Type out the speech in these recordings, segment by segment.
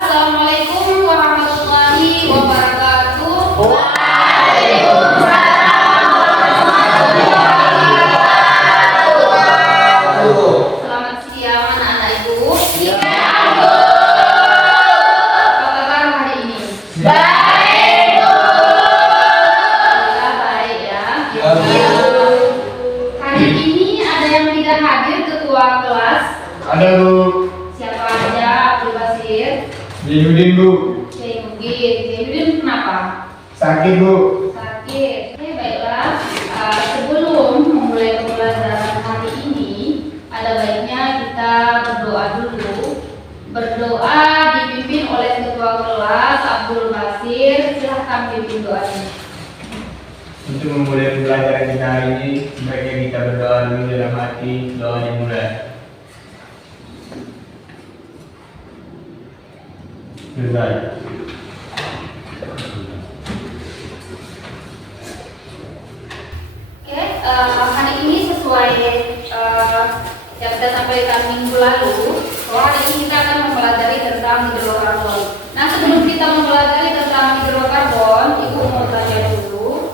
Assalamualaikum warahmatullahi wabarakatuh. Selamat siang anak-anak ibu. Apa kabar hari ini? Baik ya. Hari ini ada yang tidak hadir ketua kelas. Ada Bu. Siapa aja? Abdul Basir. Zainuddin Bu. Zainuddin kenapa? Sakit Bu. Sakit. Oke, baiklah. Sebelum memulai pembelajaran hari ini, ada baiknya kita berdoa dulu. Berdoa dipimpin oleh ketua kelas Abdul Basir. Silahkan pimpin doanya. Untuk memulai pembelajaran kita hari ini, sebaiknya kita berdoa dulu dalam hati. Doa dimulai. Selesai. Oke, hari ini sesuai yang kita sampaikan minggu lalu, bahwa hari ini kita akan mempelajari tentang hidrokarbon. Nah, sebelum kita mempelajari tentang hidrokarbon, Ibu mau tanya dulu,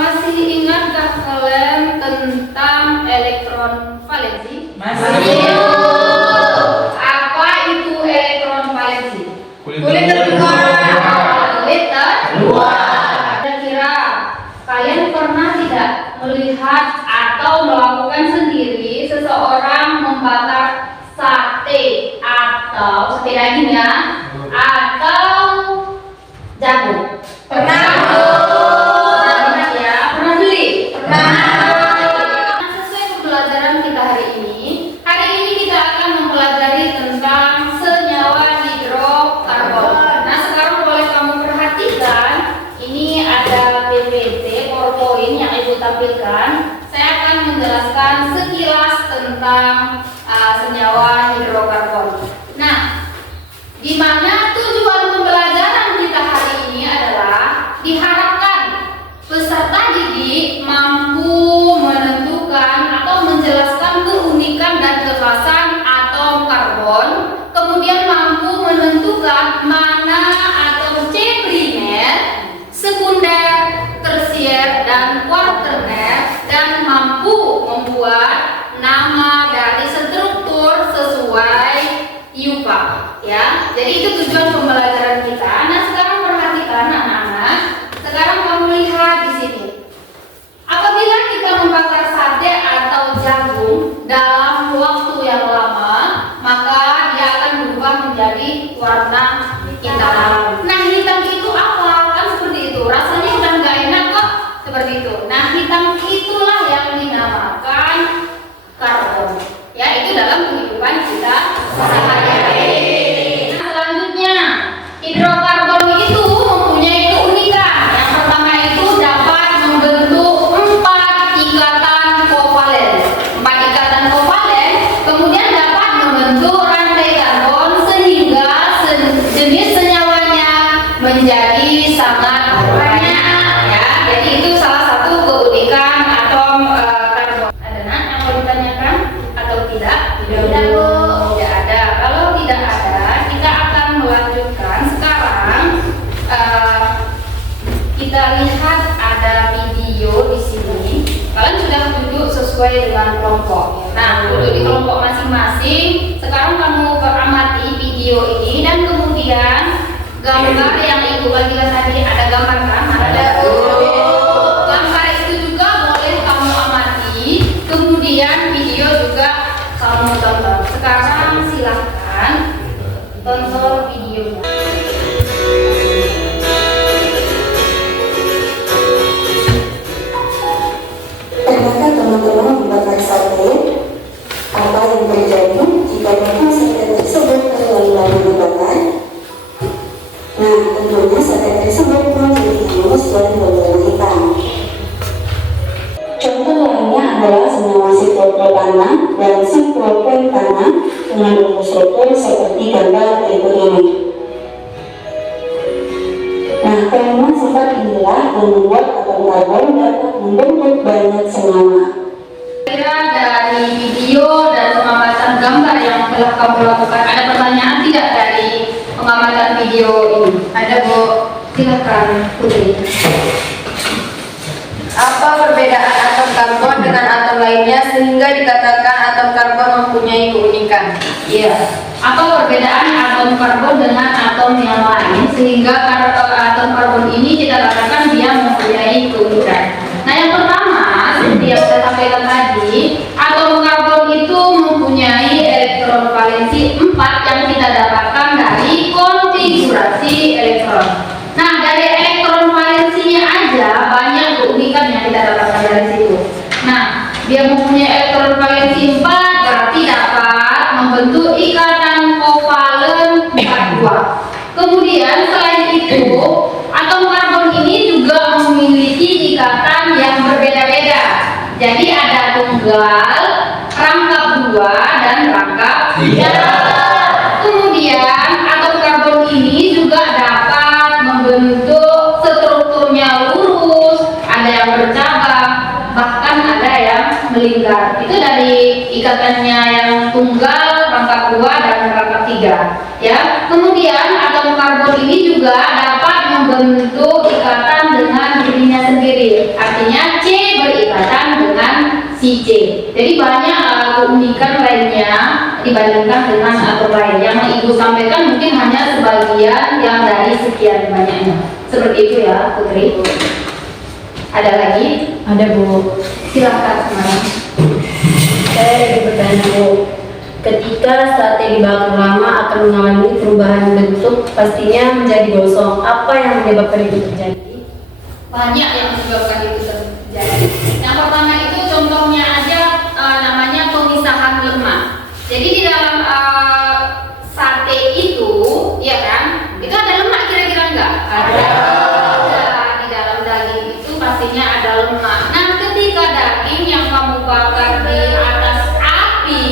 masih ingatkah kalian tentang elektron valensi? Masih. Apa itu elektron valensi? Kulit terbuka. Kulit terbuka. Kira-kira kalian pernah tidak melihat atau melakukan sendiri seseorang membakar sate atau sate daging ya, atau jagung? Pernah ya? Pernah beli? Pernah. Sesuai pembelajaran kita hari ini kita akan mempelajari tentang senyawa hidrokarbon. Nah, sekarang boleh kamu perhatikan, ini ada PPT PowerPoint yang Ibu tampilkan. Saya akan menjelaskan sekilas tentang senyawa hidrokarbon. Nah, di mana tujuan pembelajaran kita hari ini adalah diharapkan peserta didik mampu menentukan atau menjelaskan keunikan dan kekhasan atom karbon, kemudian mampu menentukan mana atom C primer, sekunder, tersier, dan kuaterner, dan mampu membuat nama dari struktur sesuai IUPAC ya. Jadi itu tujuan pembelajaran kita. Nah, sekarang perhatikan anak-anak. Sekarang kamu lihat di sini. Apabila kita membakar sate atau jagung dalam waktu yang lama, maka dia akan berubah menjadi warna hitam. Nah, hitam itu apa? Kan seperti itu. Rasanya udah nggak enak kok. Seperti itu. Nah, hitam itulah yang dinamakan karbon. Ya, itu dalam kehidupan kita sehari-hari. Nah, selanjutnya, hidrokarbon itu mempunyai keunikan. Yang pertama itu dapat membentuk 4 ikatan kovalen. 4 ikatan kovalen kemudian dapat membentuk rantai karbon sehingga jenis senyawanya menjadi sangat banyak. Ya, jadi itu salah satu keunikan atom karbon. Ada nak yang mau ditanyakan atau tidak? Tidak ada. Kalau tidak ada, kita akan melanjutkan. Sekarang kita lihat ada video di sini. Kalian sudah duduk sesuai dengan kelompok. Nah, duduk di kelompok masing-masing. Sekarang kamu amati video ini dan kemudian gambar yang Ibu bagikan tadi ada gambar kan? Ada. Gambar itu juga boleh kamu amati. Kemudian video juga kamu tonton. Sekarang silahkan tonton videonya. Pernahkah teman-teman membakar sate? Apa yang terjadi jika memang sate tersebut terlalu dibakar? Nah, tentunya sate tersebut menjadi hangus dan berwarna hitam. Contoh lainnya adalah senyawa siklopropana dan siklopentana mengandung struktur seperti gambar berikut ini. Nah, kelima sifat inilah yang membuat atom karbon dapat membentuk banyak senyawa. Kira dari video dan pengamatan gambar yang telah kamu lakukan, ada pertanyaan tidak dari pengamatan pengamatan video ini? Ada Bu? Silakan Putri. Apa perbedaan atom karbon dengan atom lainnya sehingga dikatakan atom karbon mempunyai keunikan? Iya. Apa perbedaan atom karbon dengan atom yang lain sehingga atom karbon ini kita katakan dia mempunyai keunikan? Nah, yang pertama seperti yang saya sampaikan tadi, atom karbon itu mempunyai elektron valensi 4 yang kita dapatkan dari konfigurasi elektron. Nah, dari elektron valensinya aja banyak keunikan yang kita dapatkan dari situ. Nah, dia mempunyai elektron valensi 4 berarti dapat membentuk ikatan kovalen 42. Kemudian selain itu, atom karbon ini juga memiliki ikatan yang berbeda-beda. Jadi ada tunggal, rangkap 2 dan rangkap 3. Kemudian atom karbon ini juga dapat membentuk strukturnya lurus, ada yang bercabang, bahkan ada yang melingkar. Itu dari ikatannya yang tunggal, rangkap 2 dan rangkap 3. Ya. Kemudian atom karbon ini juga dapat membentuk ikatan dengan dirinya sendiri. Artinya C berikatan dengan si C. Jadi banyak keunikan lainnya dibandingkan dengan atom lain. Yang Ibu sampaikan mungkin hanya sebagian yang dari sekian banyaknya. Seperti itu ya, Putri. Ada lagi? Ada Bu. Silakan sekarang. Saya ingin bertanya Bu, ketika sate dibakar lama akan mengalami perubahan bentuk, pastinya menjadi gosong. Apa yang menyebabkan itu terjadi? Banyak yang menyebabkan itu terjadi. Yang pertama itu contohnya aja namanya pemisahan lemak. Jadi di dalam sate itu, ya kan, itu ada lemak kira-kira enggak? Ada. Di dalam daging itu pastinya ada lemak. Nah, ketika daging yang kamu bakar di atas api,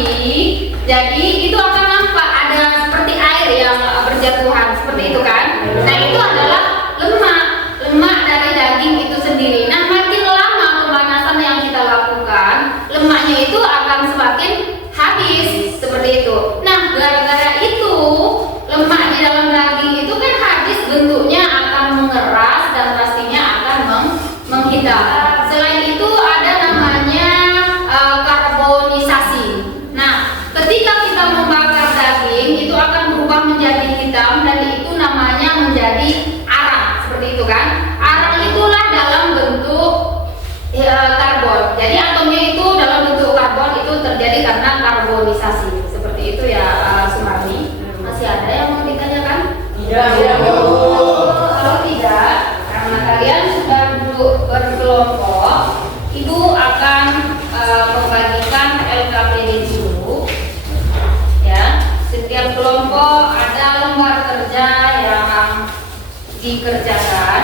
jadi itu akan nampak ada seperti air yang berjatuhan seperti itu kan? Nah, itu adalah lemak dari daging itu sendiri. Nah, makin lama pemanasan yang kita lakukan, lemaknya itu akan semakin habis seperti itu. Nah, gara-gara itu lemak di dalam daging itu kan habis, bentuknya akan mengeras dan pastinya akan menghitam. Selain itu ada namanya karbonisasi. Nah, ketika kita membakar daging itu akan berubah menjadi hitam dan itu namanya menjadi arang seperti itu kan? Arang itulah dalam bentuk karbon. Jadi atomnya itu dalam bentuk karbon itu terjadi karena karbonisasi. Seperti itu ya, Sumarni. Masih ada yang mau ditanyakan? Tidak. Kalau tidak, karena kalian sudah duduk berkelompok, Ibu akan membagikan LKPD dulu. Ya, setiap kelompok ada lembar kerja yang dikerjakan.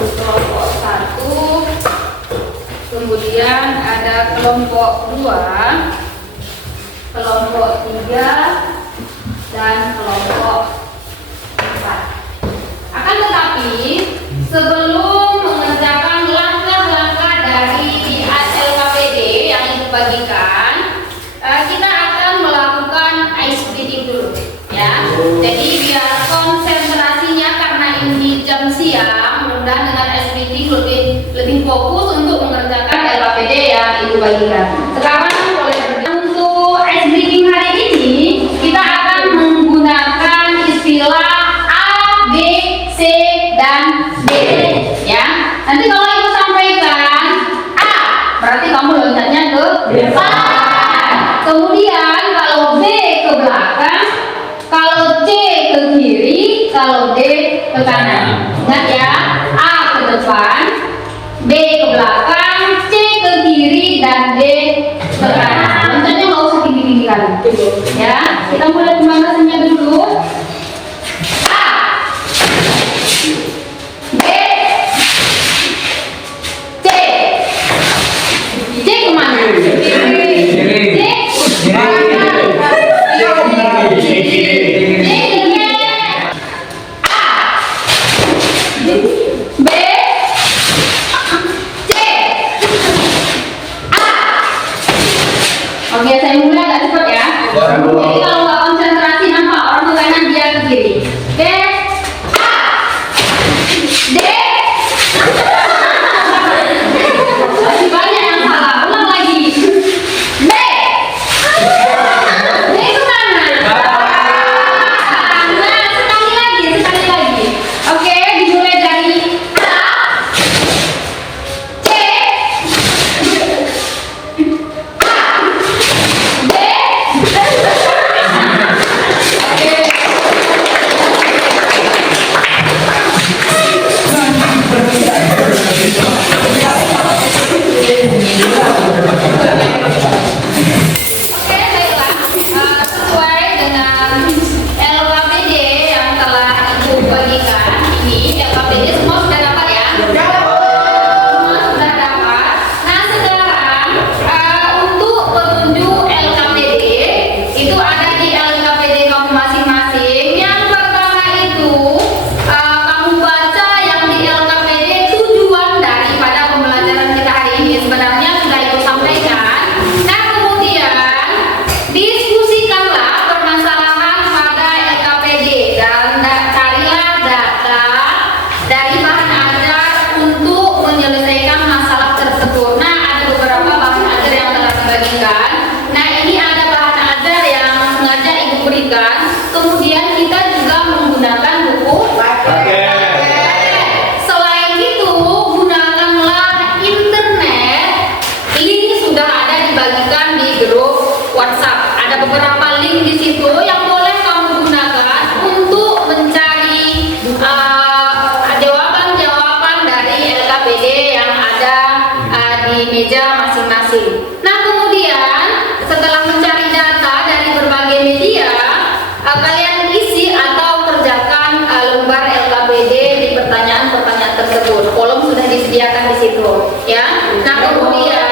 Kelompok 1, kemudian ada kelompok 2, kelompok 3, dan kelompok 4. Akan tetapi sebelum mengerjakan langkah-langkah dari LKPD yang dibagikan, kita akan melakukan ice breathing dulu ya. Jadi biar konsentrasinya, karena ini jam siang, mudah dengan ice breathing lebih fokus untuk mengerjakan LKPD yang Ibu bagikan. Sekarang boleh untuk ice breathing hari ini kita akan menggunakan istilah A, B, C, dan D ya. Nanti kalau Ibu sampaikan A, berarti kamu loncatnya ke depan. Kemudian kalau B ke belakang, kalau C ke kiri, kalau D ke kanan. Ingat ya, A ke depan, B ke belakang, C ke kiri, dan D ke kanan. Loncatnya nggak usah tinggi-tinggi kali. Ya, kita mulai pemanasannya dulu. A, B, C. C kemana? Oke, saya mulai agak cepat ya. Jadi kalau nggak konsentrasi nampak orang tuh kanan dia ke kiri. D, A, D. Masih banyak yang salah. Ulang lagi. B. D itu mana? Nah, sekali lagi. Oke, dimulai dari A, C, Oke, baiklah. Sesuai dengan LKPD yang telah Ibu bagikan ini, LKPD semua sudah dapat ya? Semua sudah dapat. Nah, sekarang untuk petunjuk LKPD itu ada di LKPD kamu masing-masing. Yang pertama itu kamu baca yang di LKPD tujuan daripada pembelajaran kita hari ini. Sebenarnya sudah Ibu sampaikan. Nah, kemudian diskusikanlah permasalahan pada LKPD dan carilah data dari bahan ajar untuk menyelesaikan masalah tersebut. Nah, ada beberapa bahan ajar yang telah dibagikan. Nah, ini ada bahan ajar yang sengaja Ibu berikan. Kemudian kita juga menggunakan buku. Selain itu, gunakanlah internet. Link sudah ada dibagikan di grup WhatsApp. Ada beberapa link di situ yang boleh kamu gunakan untuk mencari jawaban-jawaban dari LKPD yang ada di meja masing-masing. Nah, kemudian setelah mencari data dari berbagai media, kalian isi atau kerjakan lembar LKPD di pertanyaan-pertanyaan tersebut. Kolom sudah disediakan di situ, ya. Nah, kemudian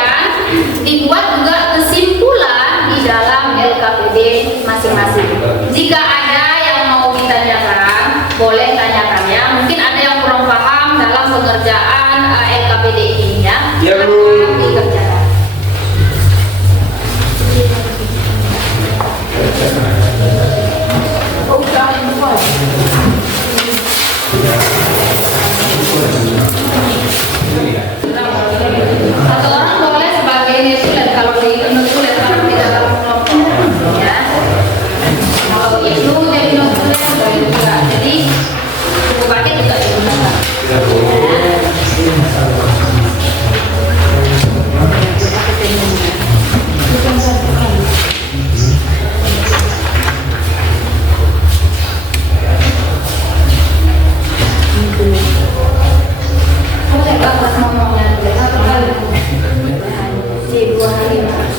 dibuat juga kesimpulan di dalam LKPD masing-masing. Jika ada yang mau ditanyakan, boleh tanyakan ya. Mungkin ada yang kurang paham dalam pengerjaan LKPD ini ya. Silakan dikerjakan. Satu orang boleh sebagai nutulen kalau di nutulen kalau di dalam kelompok ya. Kalau itu jadi nutulen boleh juga. Jadi buku paket juga digunakan.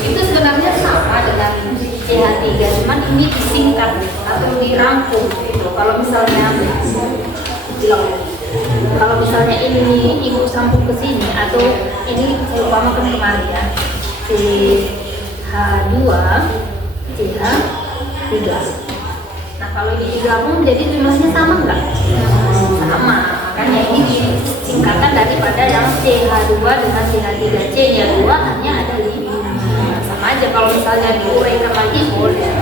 Itu sebenarnya sama dengan CH3, cuman ini disingkat atau dirangkum gitu. Kalau misalnya ini Ibu sambung ke sini atau ini saya umpamakan kemarin ya, CH2 CH3. Nah, kalau ini digabung jadi jumlahnya sama enggak? Sama. Makanya ini singkatan daripada yang CH2 dengan CH3. C-nya 2, hanya ada 5. Sama aja kalau misalnya diuraikan lagi boleh.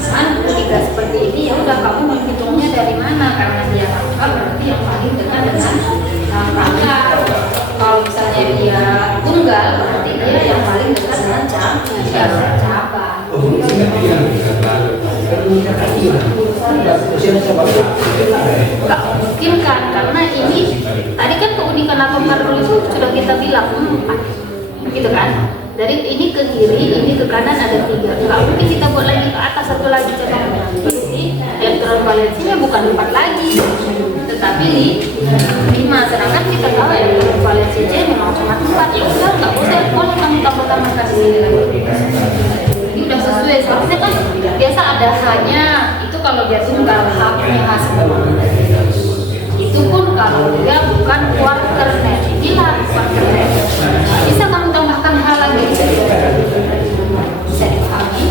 Cuman ketika seperti ini ya udah kamu menghitungnya dari mana, karena dia angka berarti yang paling dekat dengan angka. Kalau misalnya dia tunggal berarti dia yang paling dekat dengan cabang. Nggak mungkin kan, karena ini tadi kan keunikan atom karbon itu sudah kita bilang 4 gitu kan. Dari ini ke kiri, ini ke kanan ada 3. Nggak mungkin kita buat lagi ke atas satu lagi cabangnya. Jadi elektron valensinya bukan 4 lagi, tetapi 5. Sedangkan kita tahu elektron valensi C memang cuma 4. Ya udah, nggak usah boleh kamu tambah-tambahkan di sini lagi. Ini udah sesuai. Seharusnya kan biasa ada hanya itu kalau dia tunggal H-nya H semua. Itu pun kalau dia bukan quaternet. Inilah quaternet. Bisa kamu tambahkan hal lagi. Bisa dipahami.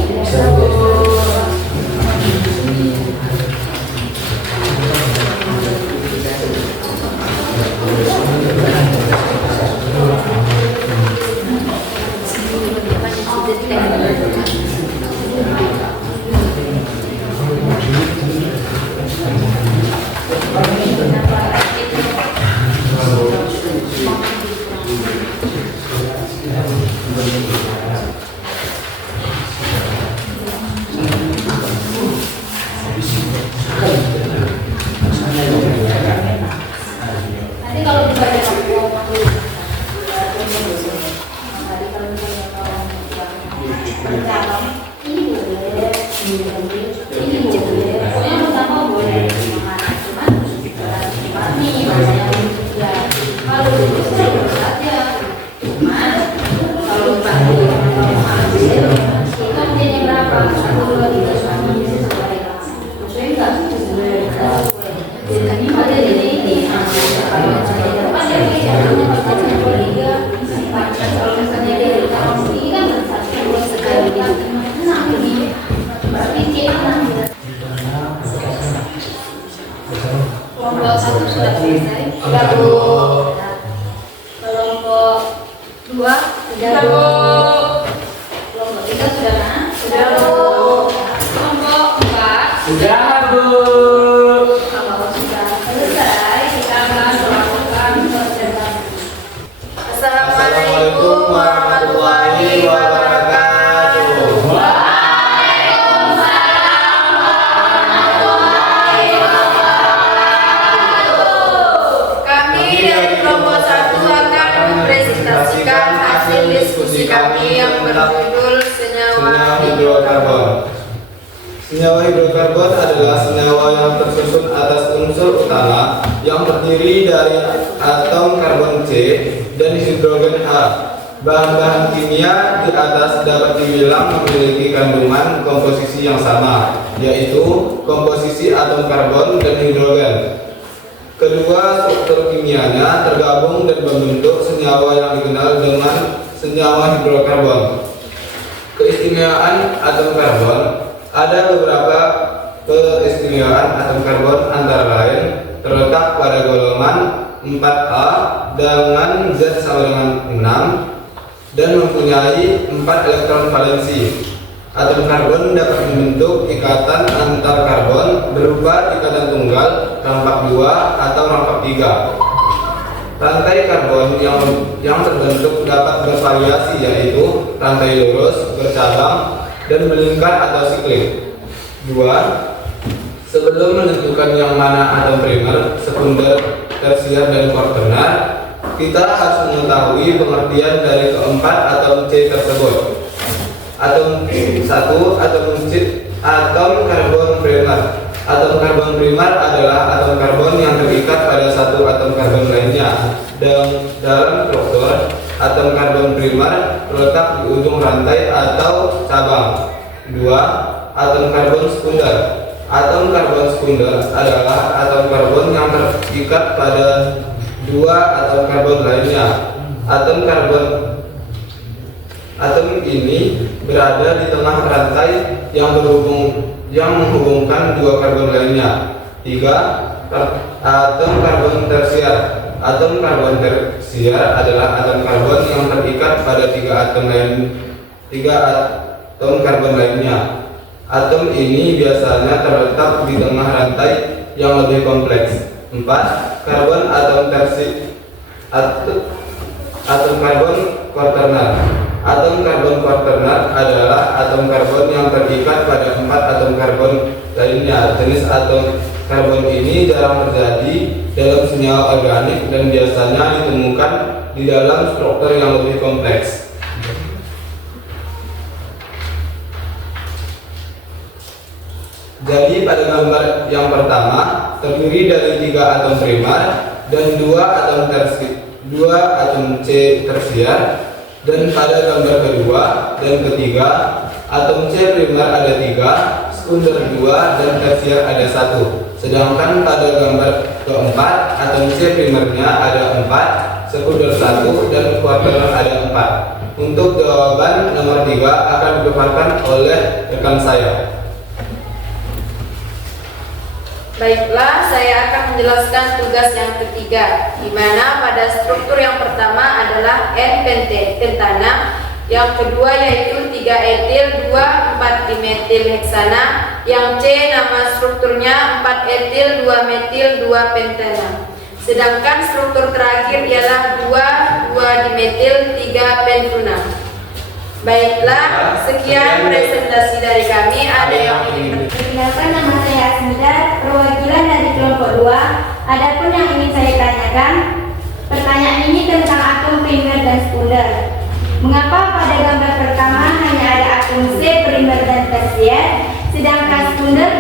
ini pokoknya pertama boleh mana cuman ini mana yang ya kalau dulu saya saja cuman kalau pagi itu menjadi berapa 1, 2, 3 suami maksudnya enggak jadi pada jadi ini kalau misalnya pada misalnya berliga kalau misalnya dia ini kan satu sekali nah ini berarti kelompok 1 sudah selesai. Kelompok 2 sudah. Kelompok 3 sudah kan? Sudah. Kelompok 4 Sudah, Bu. kalau sudah selesai kita akan melakukan persiapan. Assalamualaikum warahmatullahi wabarakatuh. Kami dari kelompok 1 akan mempresentasikan hasil diskusi kami yang berjudul senyawa hidrokarbon. Senyawa hidrokarbon adalah senyawa yang tersusun atas unsur utama yang terdiri dari atom karbon C dan hidrogen H. Bahan-bahan kimia di atas dapat dibilang memiliki kandungan komposisi yang sama, yaitu komposisi atom karbon dan hidrogen. Kedua struktur kimianya tergabung dan membentuk senyawa yang dikenal dengan senyawa hidrokarbon. Keistimewaan atom karbon. Ada beberapa keistimewaan atom karbon antara lain terletak pada golongan 4A dengan Z sama dengan 6 dan mempunyai 4 elektron valensi. Atom karbon dapat membentuk ikatan antar karbon berupa ikatan tunggal, rampak 2 atau rampak 3. Rantai karbon yang terbentuk dapat bervariasi, yaitu rantai lurus, bercabang, dan melingkar atau siklik. 2. Sebelum menentukan yang mana atom primer, sekunder, tersier, dan kuaternar, kita harus mengetahui pengertian dari keempat atom C tersebut. Atom 1, atom karbon primer. Atom karbon primer adalah atom karbon yang terikat pada satu atom karbon lainnya. Dalam struktur, atom karbon primer terletak di ujung rantai atau cabang. 2. Atom karbon sekunder. Atom karbon sekunder adalah atom karbon yang terikat pada dua atom karbon lainnya. Atom ini berada di tengah rantai yang menghubungkan dua karbon lainnya. 3. Atom karbon tersier. Atom karbon tersier adalah atom karbon yang terikat pada tiga atom karbon lainnya. Atom ini biasanya terletak di tengah rantai yang lebih kompleks. 4. Karbon atom tersier. Atom karbon kuaternar. Atom karbon kuaternar adalah atom karbon yang terikat pada 4 atom karbon lainnya. Jenis atom karbon ini jarang terjadi dalam senyawa organik dan biasanya ditemukan di dalam struktur yang lebih kompleks. Jadi pada gambar yang pertama terdiri dari 3 atom primer dan 2 atom C tersier, dan pada gambar kedua dan ketiga atom C primer ada 3, sekunder 2, dan tersier ada 1. Sedangkan pada gambar keempat atom C primernya ada 4, sekunder 1, dan kuaternar ada 4. Untuk jawaban nomor 3 akan dipaparkan oleh rekan saya. Baiklah, saya akan menjelaskan tugas yang ketiga, di mana pada struktur yang pertama adalah N-pentana, yang kedua yaitu 3 etil 2 4 dimetil heksana, yang C nama strukturnya 4 etil 2 metil 2 pentana. Sedangkan struktur terakhir ialah 2 dimetil 3 pentuna. Baiklah, sekian presentasi dari kami. Ada yang ingin Perkenalkan, nama saya Asmida, perwakilan dari kelompok 2. Adapun yang ingin saya tanyakan, pertanyaan ini tentang atom primer dan sekunder. Mengapa pada gambar pertama hanya ada atom C primer dan tersier, sedangkan sekunder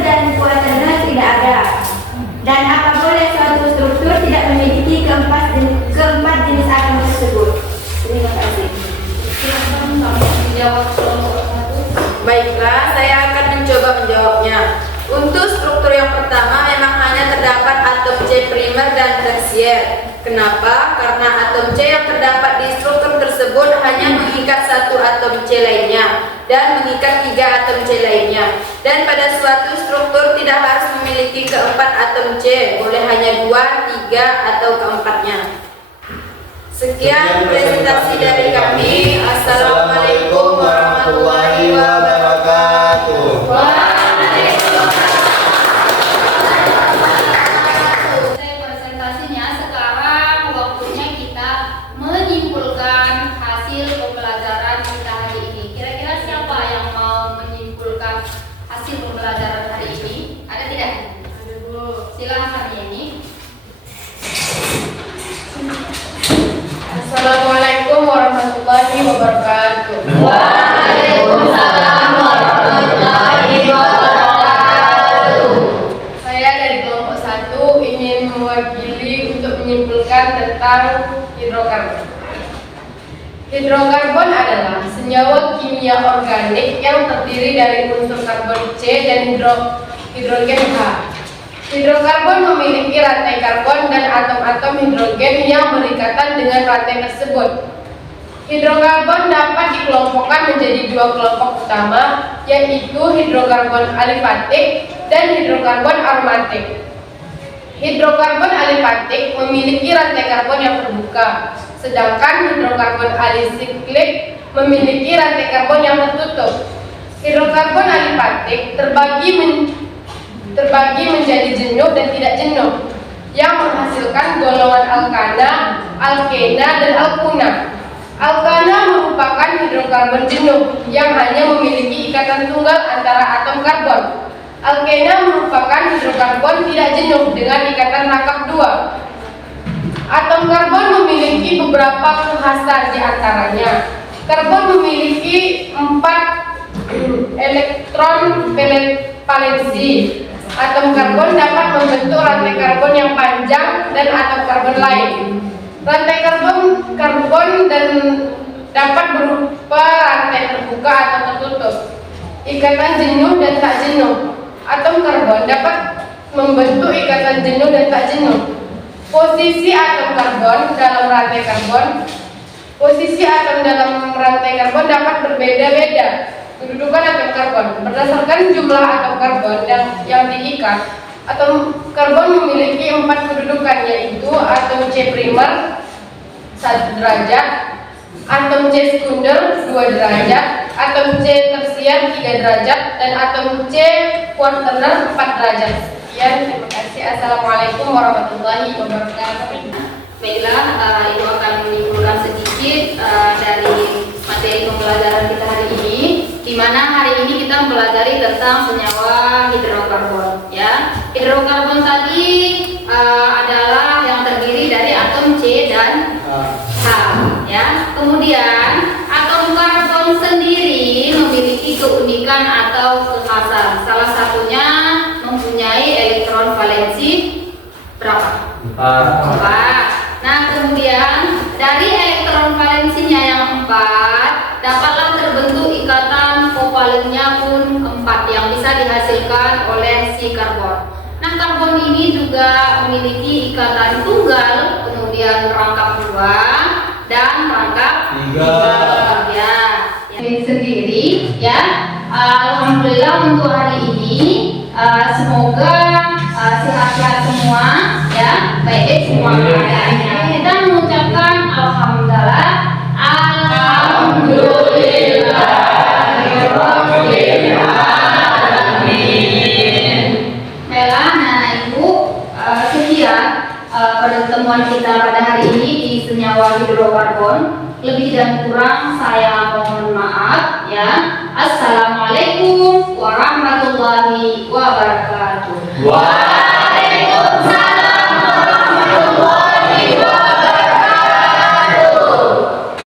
pertama memang hanya terdapat atom C primer dan tersier. Kenapa? Karena atom C yang terdapat di struktur tersebut hanya mengikat satu atom C lainnya dan mengikat 3 atom C lainnya. Dan pada suatu struktur tidak harus memiliki keempat atom C, boleh hanya 2, 3, atau keempatnya. Sekian presentasi dari kami. Assalamualaikum warahmatullahi wabarakatuh. Selesai presentasinya, sekarang waktunya kita menyimpulkan hasil pembelajaran kita hari ini. Kira-kira siapa yang mau menyimpulkan hasil pembelajaran hari ini? Ada tidak? Ada, Bu. Silakan ini. Assalamualaikum warahmatullahi wabarakatuh. Waalaikumsalam warahmatullahi wabarakatuh. Saya dari kelompok 1 ingin mewakili untuk menyimpulkan tentang hidrokarbon. Hidrokarbon adalah senyawa kimia organik yang terdiri dari unsur karbon C dan hidrogen H. Hidrokarbon memiliki rantai karbon dan atom-atom hidrogen yang berikatan dengan rantai tersebut. Hidrokarbon dapat dikelompokkan menjadi 2 kelompok utama, yaitu hidrokarbon alifatik dan hidrokarbon aromatik. Hidrokarbon alifatik memiliki rantai karbon yang terbuka, sedangkan hidrokarbon alisiklik memiliki rantai karbon yang tertutup. Hidrokarbon alifatik terbagi menjadi jenuh dan tidak jenuh, yang menghasilkan golongan alkana, alkena, dan alkuna. Alkana merupakan hidrokarbon jenuh yang hanya memiliki ikatan tunggal antara atom karbon. Alkena merupakan hidrokarbon tidak jenuh dengan ikatan rangkap 2. Atom karbon memiliki beberapa kekhasan, di antaranya karbon memiliki 4 elektron valensi. Atom karbon dapat membentuk rantai karbon yang panjang dan atom karbon lain. Rantai karbon dan dapat berupa rantai terbuka atau tertutup, ikatan jenuh dan tak jenuh. Atom karbon dapat membentuk ikatan jenuh dan tak jenuh. Posisi atom dalam rantai karbon dapat berbeda-beda. Kedudukan atom karbon berdasarkan jumlah atom karbon yang diikat. Atom karbon memiliki 4 kedudukan, yaitu atom C primer 1 derajat, atom C sekunder 2 derajat, atom C tersier 3 derajat, dan atom C kuartener 4 derajat. Sekian, terima kasih. Assalamualaikum warahmatullahi wabarakatuh. Baiklah, Ibu akan menyimpulkan sedikit dari materi pembelajaran kita hari ini, di mana hari ini kita mempelajari tentang senyawa hidrokarbon. Ya, hidrokarbon tadi adalah yang terdiri dari atom C dan H. Ya, kemudian atom karbon sendiri memiliki keunikan atau kekhasan. Salah satunya mempunyai elektron valensi berapa? 4. Nah, kemudian dari elektron valensinya yang 4 dapatlah terbentuk ikatan kovalennya pun 4 yang bisa dihasilkan oleh si karbon. Nah, karbon ini juga memiliki ikatan tunggal, kemudian rangkap 2 dan rangkap 3. Ya, ini sendiri ya. Alhamdulillah untuk hari ini semoga sehat-sehat semua ya, baik semua keadaannya. Kita mengucapkan alhamdulillah, baiklah, Nana Ibu, sekian pertemuan kita pada hari ini di senyawa hidrokarbon. Lebih dan kurang saya mohon maaf ya. Assalamualaikum warahmatullahi wabarakatuh.